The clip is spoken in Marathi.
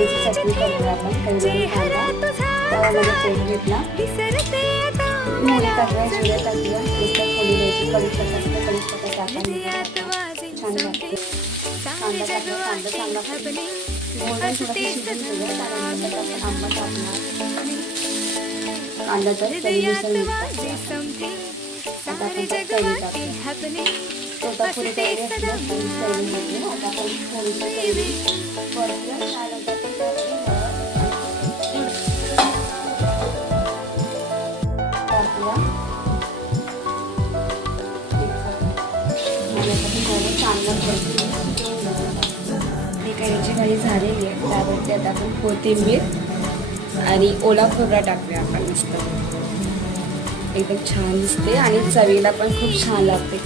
कैरीची चटणी करतो आपण. कैरी कांदा तव्यामध्ये तेल घेतला, मोहरी टाकूया, जिरे टाकूया, नुसतं फोडणी द्यायची. कढीपत्ता असतं, कढीपत्ता टाकायला छान लागते. कांदा टाकला, कांदा चांगला गोल्डन थोडंसं शिजून घेऊया. त्यानंतर आपण आंबा टाकणार, कांदा तर चवीनुसार मीठ टाकूया. आता आपण त्यात कैरी टाकूया. तोतापुरी कैरी असते कैरी घेतली. आता आपण थोडीशी कैरी परतूया. त्यानंतर आपण त्यामध्ये टाकूया. चांगलं ही कैरीची भाजी झालेली आहे. त्यावरती आता आपण कोथिंबीर आणि ओला खोबरा टाकूया आपण. मस्त एकदम छान दिसते आणि चवीला पण खूप छान लागते.